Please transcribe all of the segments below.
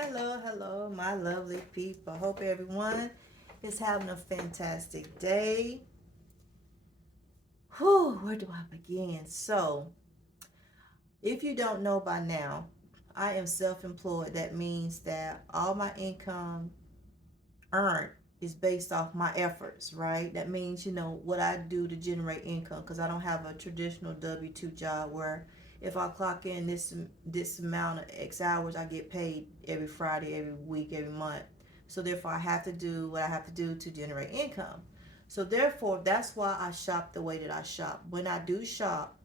Hello, my lovely people. Hope everyone is having a fantastic day. Whew, where do I begin? So, if you don't know by now, I am self employed. That means that all my income earned is based off my efforts, right? That means, what I do to generate income because I don't have a traditional W 2 job where if I clock in this amount of X hours, I get paid every Friday, every week, every month. So therefore, I have to do what I have to do to generate income. So therefore, that's why I shop the way that I shop. When I do shop,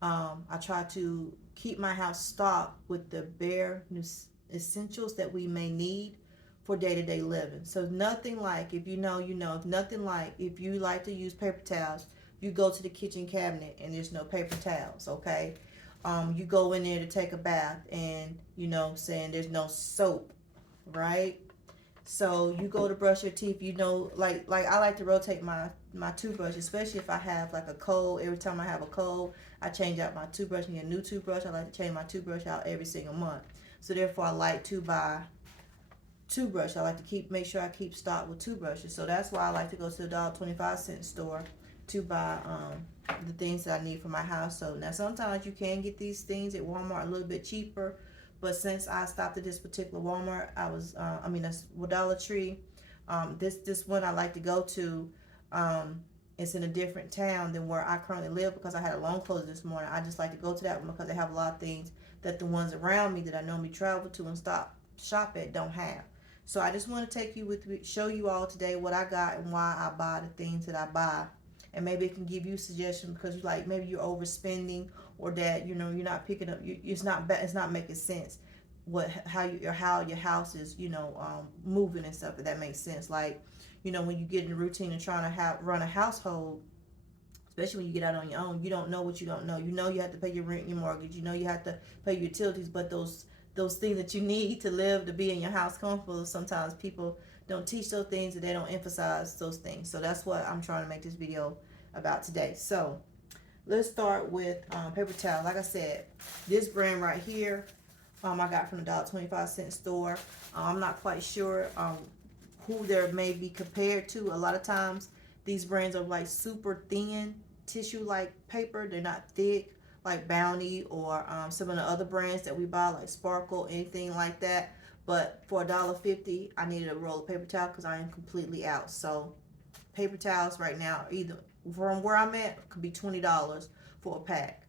I try to keep my house stocked with the bare essentials that we may need for day-to-day living. So nothing like, if you know, you know, if nothing like, if you like to use paper towels, you go to the kitchen cabinet and there's no paper towels, okay? You go in there to take a bath and, saying there's no soap, right? So you go to brush your teeth, like I like to rotate my toothbrush, especially if I have like a cold. Every time I have a cold, I change out my toothbrush and get a new toothbrush. I like to change my toothbrush out every single month. So therefore, I like to buy toothbrush. I like to make sure I keep stock with toothbrushes. So that's why I like to go to the $1.25 store to buy the things that I need for my household. Now sometimes you can get these things at Walmart a little bit cheaper, but since I stopped at this particular Walmart, that's Dollar Tree. This one I like to go to. It's in a different town than where I currently live because I had a long close this morning. I just like to go to that one because they have a lot of things that the ones around me that I normally travel to and shop at don't have. So I just want to take you with me, show you all today what I got and why I buy the things that I buy. And maybe it can give you suggestions because you like maybe you're overspending or that you're not picking up. It's not making sense. How your house is moving and stuff. If that makes sense. Like when you get in the routine of trying to run a household, especially when you get out on your own, you don't know what you don't know. You know you have to pay your rent, your mortgage. You know you have to pay your utilities, but those things that you need to live to be in your house comfortable, sometimes people don't teach those things and they don't emphasize those things. So that's what I'm trying to make this video about today. So let's start with paper towel. Like I said, this brand right here, I got from the $1.25 store. I'm not quite sure who they're maybe compared to. A lot of times these brands are like super thin tissue like paper. They're not thick like Bounty or some of the other brands that we buy like Sparkle, anything like that. But for $1.50, I needed a roll of paper towel because I am completely out. So paper towels right now, either from where I'm at, could be $20 for a pack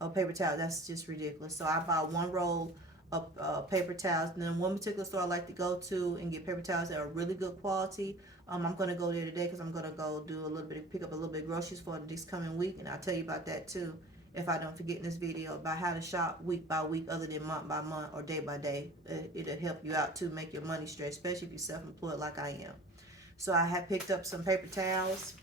of paper towels. That's just ridiculous. So I buy one roll of paper towels. And then one particular store I like to go to and get paper towels that are really good quality. I'm going to go there today because I'm going to go do pick up a little bit of groceries for this coming week. And I'll tell you about that too if I don't forget in this video about how to shop week by week other than month by month or day by day. It'll help you out to make your money straight, especially if you're self-employed like I am. So I have picked up some paper towels.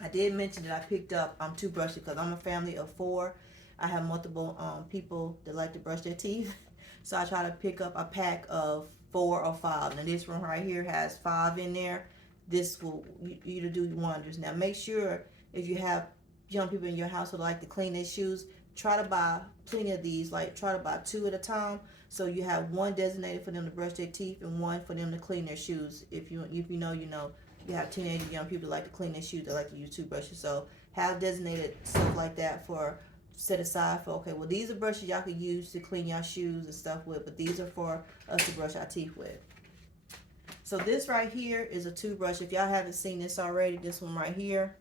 I did mention that I picked up toothbrushes because I'm a family of four. I have multiple people that like to brush their teeth. So I try to pick up a pack of 4 or 5. Now this one right here has 5 in there. This will you do wonders. Now make sure if you have young people in your house who like to clean their shoes, try to buy plenty of these. Like try to buy 2 at a time. So you have one designated for them to brush their teeth and one for them to clean their shoes. If you know, you know. You have teenage young people that like to clean their shoes, that like to use toothbrushes. So have designated stuff like that for set aside for, okay, well these are brushes y'all can use to clean your shoes and stuff with, but these are for us to brush our teeth with. So this right here is a toothbrush. If y'all haven't seen this already, this one right here,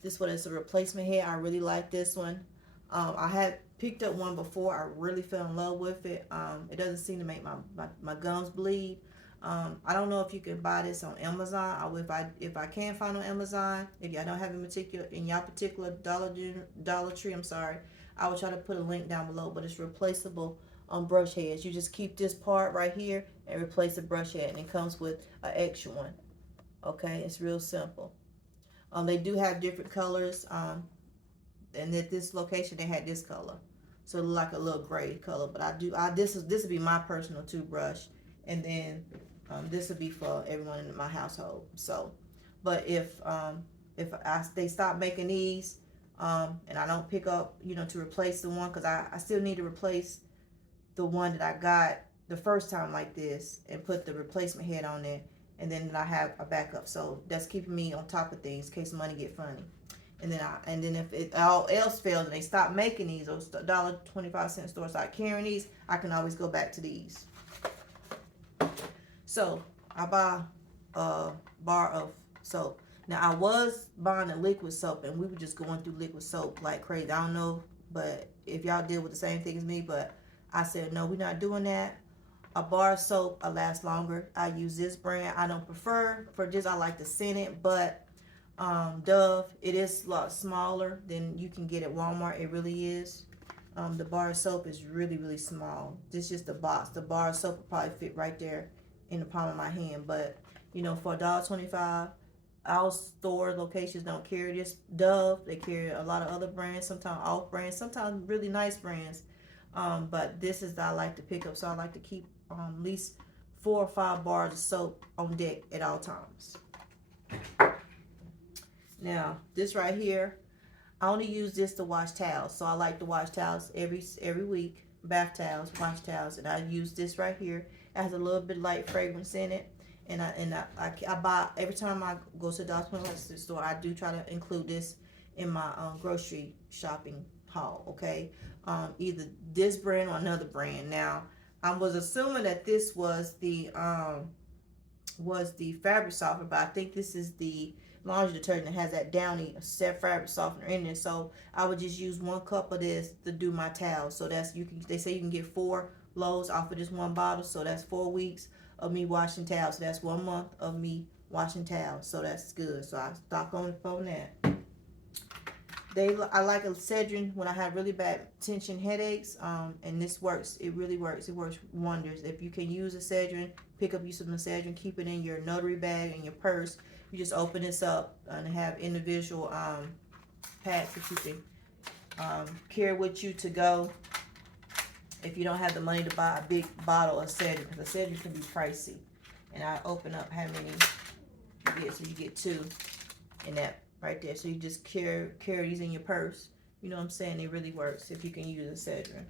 this one is a replacement head. I really like this one. I had picked up one before. I really fell in love with it. It doesn't seem to make my gums bleed. I don't know if you can buy this on Amazon, or if I can find on Amazon. If y'all don't have y'all particular Dollar Tree, I'm sorry, I will try to put a link down below. But it's replaceable on brush heads. You just keep this part right here and replace the brush head, and it comes with an extra one. Okay, it's real simple. They do have different colors. And at this location they had this color, so like a little gray color. But this would be my personal toothbrush, and then this would be for everyone in my household. So, but if they stop making these, and I don't pick up, to replace the one, because I still need to replace the one that I got the first time like this and put the replacement head on it, and then I have a backup. So that's keeping me on top of things in case money get funny. And then if it all else fails and they stop making these, or $1.25 stores start carrying these, I can always go back to these. So I buy a bar of soap. Now I was buying a liquid soap, and we were just going through liquid soap like crazy. I don't know, but if y'all deal with the same thing as me, but I said no, we're not doing that. A bar of soap lasts longer. I use this brand. I don't prefer for this. I like the scent, but Dove, it is a lot smaller than you can get at Walmart. It really is. The bar of soap is really, really small. This is just the box. The bar of soap will probably fit right there in the palm of my hand. But, you know, for $1.25, our store locations don't carry this Dove. They carry a lot of other brands, sometimes off brands, sometimes really nice brands. But this is that I like to pick up. So I like to keep at least 4 or 5 bars of soap on deck at all times. Now, this right here, I only use this to wash towels. So I like to wash towels every week. Bath towels, wash towels. And I use this right here. It has a little bit light fragrance in it. And I buy, every time I go to the DollarTreeHaul store, I do try to include this in my grocery shopping haul, okay? Either this brand or another brand. Now, I was assuming that this was the fabric softener, but I think this is the laundry detergent that has that downy set fabric softener in it. So I would just use 1 cup of this to do my towels. So that's, you can, they say you can get 4 loads off of this 1 bottle. So that's 4 weeks of me washing towels. So that's 1 month of me washing towels. So that's good. So I stock on that. I like a Cedrin when I have really bad tension headaches, and this works. It really works. It works wonders. If you can use a Cedrin, pick up you some Cedrin, keep it in your notary bag, in your purse. You just open this up and have individual packs that you can carry with you to go. If you don't have the money to buy a big bottle of Cedrin, because a Cedrin can be pricey. And I open up how many you get, so you get 2 in that right there. So you just carry these in your purse. You know what I'm saying? It really works if you can use a Cedrin.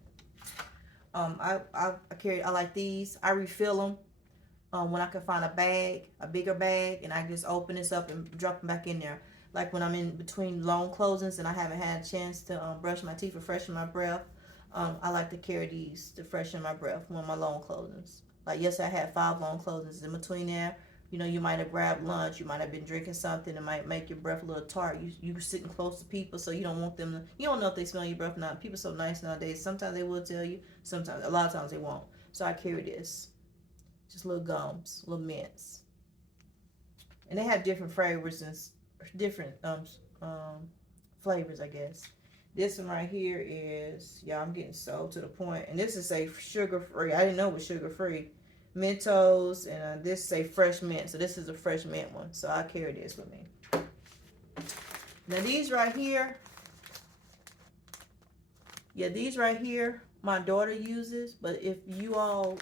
I like these. I refill them when I can find a bigger bag, and I just open this up and drop them back in there. Like when I'm in between long closings and I haven't had a chance to brush my teeth or freshen my breath, I like to carry these to freshen my breath when my long closings. Like yesterday I had 5 long closings. In between there, you know, you might have grabbed lunch, you might have been drinking something that might make your breath a little tart. You sitting close to people, so you don't want them to, you don't know if they smell your breath or not. People are so nice nowadays. Sometimes they will tell you, sometimes, a lot of times they won't. So I carry this. Just little gums, little mints. And they have different flavors and different flavors, I guess. This one right here is, yeah, I'm getting so to the point. And this is a sugar-free. I didn't know it was sugar-free. Mentos, and this say fresh mint. So this is a fresh mint one. So I carry this with me. Now these right here, yeah, these right here, my daughter uses. But if you all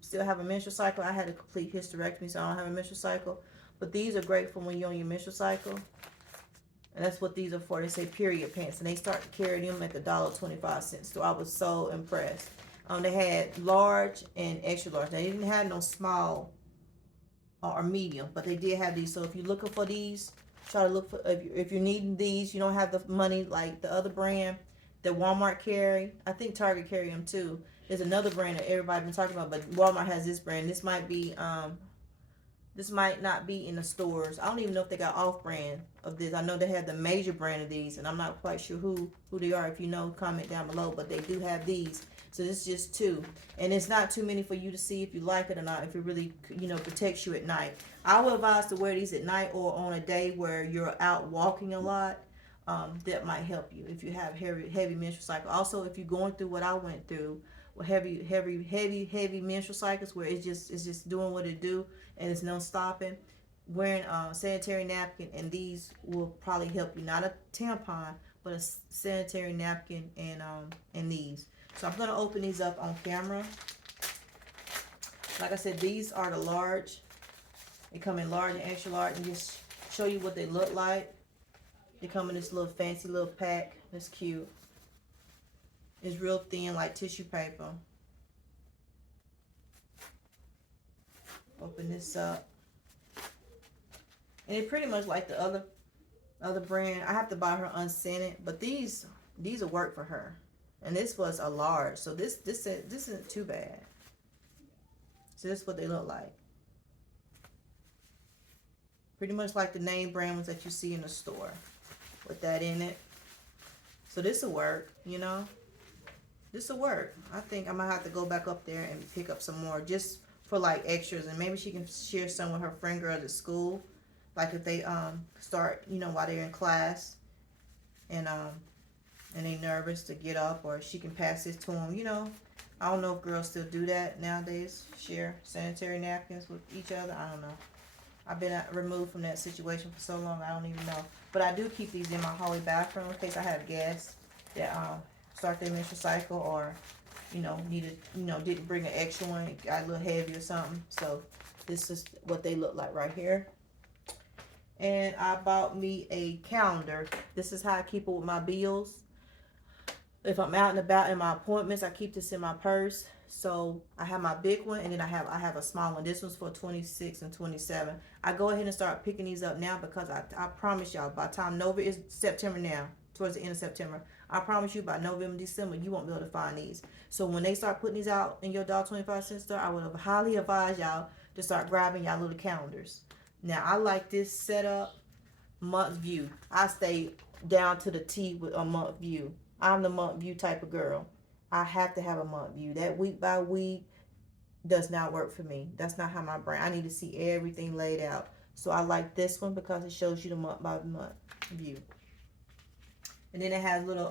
still have a menstrual cycle, I had a complete hysterectomy, so I don't have a menstrual cycle. But these are great for when you're on your menstrual cycle. And that's what these are for. They say period pants. And they start to carry them at the $1.25 store. I was so impressed. They had large and extra large. They didn't have no small or medium, but they did have these. So if you're looking for these, try to look for, if you're needing these, you don't have the money like the other brand that Walmart carry. I think Target carry them too. There's another brand that everybody's been talking about, but Walmart has this brand. This might be this might not be in the stores. I don't even know if they got off brand of this. I know they have the major brand of these, and I'm not quite sure who they are. If you know, comment down below. But they do have these. So this is just 2. And it's not too many for you to see if you like it or not, if it really, you know, protects you at night. I would advise to wear these at night or on a day where you're out walking a lot. That might help you if you have heavy menstrual cycle. Also, if you're going through what I went through, with heavy menstrual cycles where it's just doing what it do and it's no stopping, wearing a sanitary napkin and these will probably help you. Not a tampon, but a sanitary napkin and these. So I'm gonna open these up on camera. Like I said, these are the large. They come in large and extra large, and just show you what they look like. They come in this little fancy little pack. It's cute. It's real thin, like tissue paper. this up. And it pretty much like the other brand. I have to buy her unscented, but these will work for her. And this was a large, so this isn't too bad. So this is what they look like. Pretty much like the name brand ones that you see in the store with that in it. So this will work, you know. This will work. I think I might have to go back up there and pick up some more just for like extras, and maybe she can share some with her friend girls at school, like if they start, you know, while they're in class, and they nervous to get up, or she can pass this to them, you know. I don't know if girls still do that nowadays, share sanitary napkins with each other. I don't know. I've been removed from that situation for so long, I don't even know. But I do keep these in my hallway bathroom in case I have guests that start their menstrual cycle, or you know, didn't bring an extra one, it got a little heavy or something. So this is what they look like right here. And I bought me a calendar. This is how I keep it with my bills. If I'm out and about in my appointments, I keep this in my purse. So I have my big one, and then I have a small one. This one's for 26 and 27. I go ahead and start picking these up now, because I promise y'all, by the time November is September now, towards the end of September, I promise you by November, December, you won't be able to find these. So when they start putting these out in your $1.25 store, I would highly advise y'all to start grabbing y'all little calendars. Now I like this setup, month view. I stay down to the T with a month view. I'm the month view type of girl. I have to have a month view. That week by week does not work for me. That's not how my brain. I need to see everything laid out. So I like this one because it shows you the month by month view. And then it has little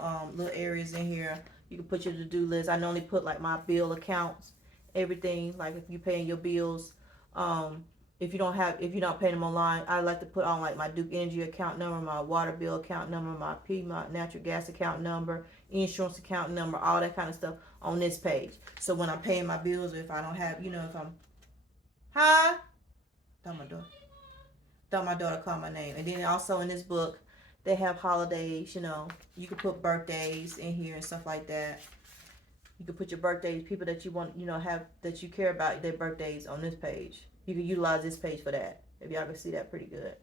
areas in here. You can put your to-do list. I normally put like my bill accounts, everything. Like if you're paying your bills, if you're not paying them online, I like to put on like my Duke Energy account number, my water bill account number, my Piedmont natural gas account number, insurance account number, all that kind of stuff on this page. So when I'm paying my bills, or if I don't have, if I'm, thought my daughter called my name. And then also in this book, they have holidays. You can put birthdays in here and stuff like that. You can put your birthdays, people that you want, have, that you care about their birthdays on this page. You can utilize this page for that. If y'all can see that pretty good.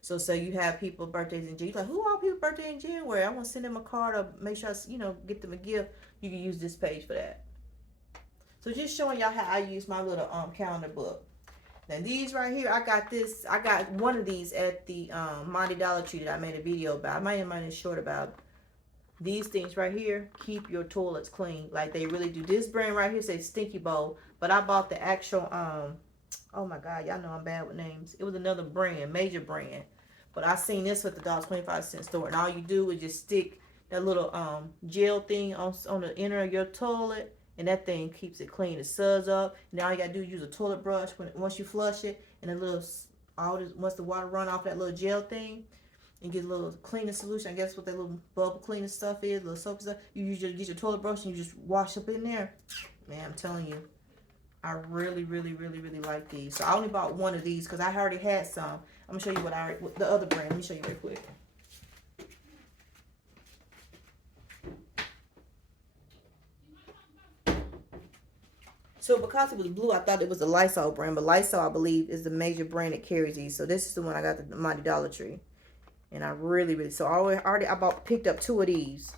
So you have people birthdays in January. Like, who are people birthday in January? I want to send them a card or make sure I, get them a gift. You can use this page for that. So just showing y'all how I use my little calendar book. Now these right here, I got one of these at the Mighty Dollar Tree that I made a video about. I might have made a short about. These things right here keep your toilets clean, like they really do. This brand right here says Stinky Bowl, but I bought the actual oh my god, y'all know I'm bad with names. It was another brand, major brand, but I seen this with the $1.25 store, and all you do is just stick that little gel thing on the inner of your toilet, and that thing keeps it clean. It suds up. Now all you gotta do is use a toilet brush once you flush it, and once the water run off that little gel thing, and get a little cleaning solution. I guess what that little bubble cleaner stuff is, little soap stuff. You get your toilet brush and you just wash up in there. Man, I'm telling you, I really, really, really, really like these. So I only bought one of these because I already had some. I'm gonna show you what the other brand. Let me show you real quick. So because it was blue, I thought it was the Lysol brand, but Lysol, I believe, is the major brand that carries these. So this is the one I got at the Mighty Dollar Tree. And I really, really, so I picked up 2 of these.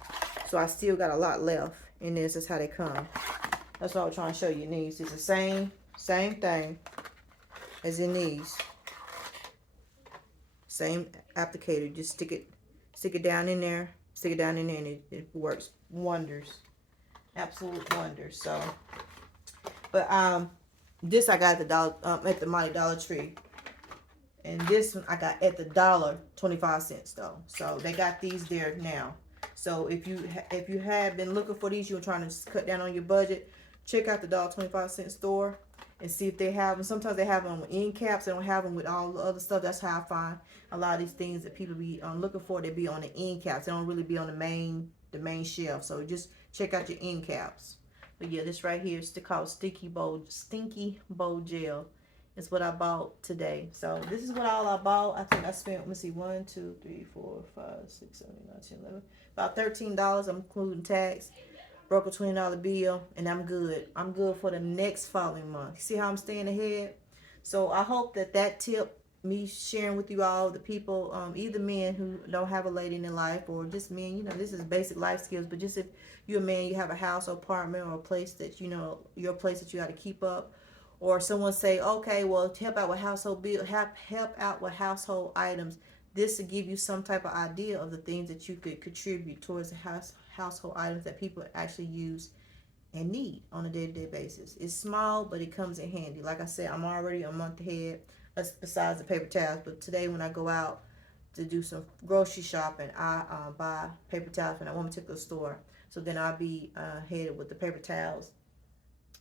So I still got a lot left. And this is how they come. That's what I was trying to show you in these. It's the same thing as in these. Same applicator. Just stick it down in there. Stick it down in there, and it works wonders. Absolute wonders. So, but this I got at the Mighty Dollar Tree. And this one I got at the $1.25 though. So they got these there now. So if you have been looking for these, you're trying to cut down on your budget, check out the $1.25 store and see if they have them. Sometimes they have them with end caps. They don't have them with all the other stuff. That's how I find a lot of these things that people be looking for. They be on the end caps. They don't really be on the main shelf. So just check out your end caps. But yeah, this right here is called Stinky Bowl Gel. Is what I bought today. So this is what all I bought. I think I spent, let me see, 1, 2, 3, 4, 5, 6, 7, 8, 9, 10, 11. About $13. I'm including tax. Broke a $20 bill, and I'm good. I'm good for the next following month. See how I'm staying ahead? So I hope that that tip, me sharing with you all, the people, either men who don't have a lady in their life, or just men, this is basic life skills. But just if you're a man, you have a house or apartment or a place that your place that you got to keep up, or someone say, okay, well, help out with household bill, help out with household items. This will give you some type of idea of the things that you could contribute towards the household items that people actually use and need on a day-to-day basis. It's small, but it comes in handy. Like I said, I'm already a month ahead, besides the paper towels. But today when I go out to do some grocery shopping, I buy paper towels from that one particular store. So then I'll be headed with the paper towels.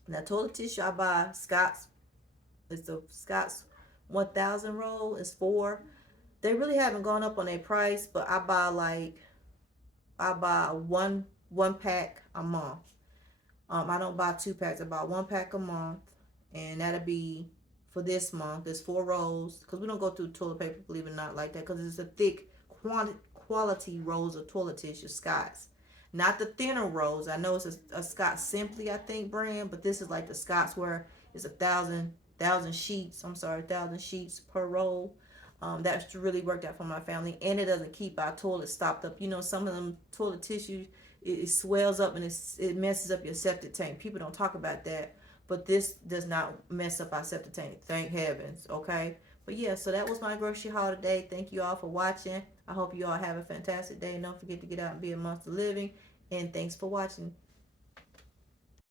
Now toilet tissue, I buy Scott's. It's the Scott's 1000 roll. It's four. They really haven't gone up on their price, but I buy one pack a month. I don't buy two packs. I buy one pack a month, and that'll be for this month. There's four rolls because we don't go through toilet paper, believe it or not, like that, because it's a thick quality rolls of toilet tissue, Scott's. Not the thinner rolls. I know it's a Scott Simply, I think, brand, but this is like the Scott's where it's a thousand sheets. I'm sorry, 1,000 sheets per roll. That's really worked out for my family, and it doesn't keep our toilets stopped up. Some of them toilet tissue, it swells up and it messes up your septic tank. People don't talk about that, but this does not mess up our septic tank. Thank heavens. Okay. But yeah, so that was my grocery haul today. Thank you all for watching. I hope you all have a fantastic day. And don't forget to get out and be amongst the living. And thanks for watching.